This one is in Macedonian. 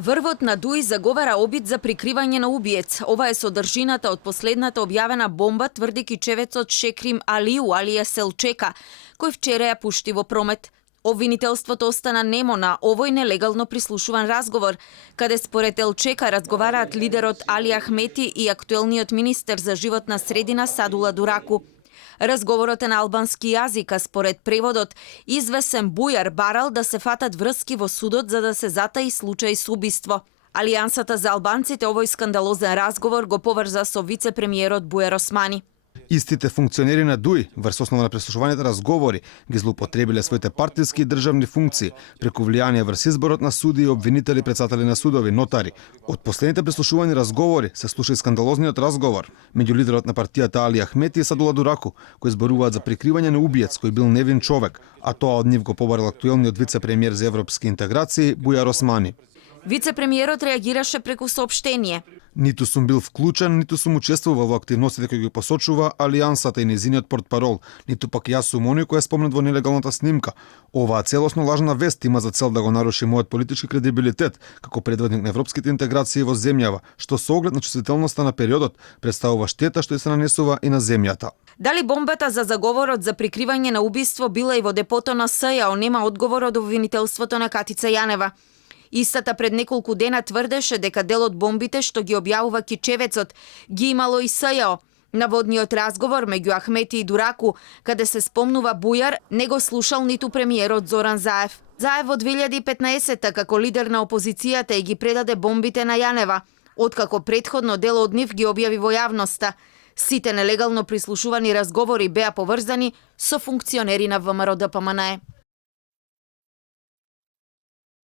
Врвот на ДУИ заговара обид за прикривање на убиец. Ова е содржината од последната објавена бомба, тврди кичевецот Шекрим Алиу алија Селчека, кој вчера ја пушти во промет. Обвинителството остана немо на овој нелегално прислушуван разговор, каде според Елчека разговараат лидерот Али Ахмети и актуелниот министер за животна средина Садула Дураку. Разговорот е на албански јазик, а според преводот, извесен Бујар барал да се фатат врски во судот за да се затаи случај со убиство. Алијансата за албанците овој скандалозен разговор го поврза со вице-премиерот Бујар Османи. Истите функционери на ДУИ, врз основа на преслушуваните разговори, ги злоупотребиле своите партиски и државни функции, преку влијание врз изборот на суди и обвинители, председатели на судови, нотари. Од последните преслушувани разговори се слуша и скандалозниот разговор меѓу лидерот на партијата Али Ахмети и Садула Дураку, кои зборуваат за прикривање на убиец кој бил невин човек, а тоа од нив го побарал актуелниот вице-премиер за европски интеграции Бујар Османи. Вице-премиерот реагираше преку соопштение. Ниту сум бил вклучен, ниту сум учествувал во активностите кои ги посочува Алијансата и незиниот портпарол, ниту пак јас сум оној кој е спомнет во нелегалната снимка. Оваа целосно лажна вест има за цел да го наруши мојот политички кредибилитет како предводник на европските интеграции во земјава, што со оглед на чувствителноста на периодот представува штета што се нанесува и на земјата. Дали бомбата за заговорот за прикривање на убиство била и во депото на СЈО, нема одговор од обвинителството на Катица Јанева. Истата пред неколку дена тврдеше дека дел од бомбите што ги објавува кичевецот ги имало и СЈО. Наводниот разговор меѓу Ахмети и Дураку, каде се спомнува Бујар, не го слушал ниту премиерот Зоран Заев. Заев во 2015 како лидер на опозицијата и ги предаде бомбите на Јанева, откако претходно дел од нив ги објави во јавноста. Сите нелегално прислушувани разговори беа поврзани со функционери на ВМРО ДПМНЕ.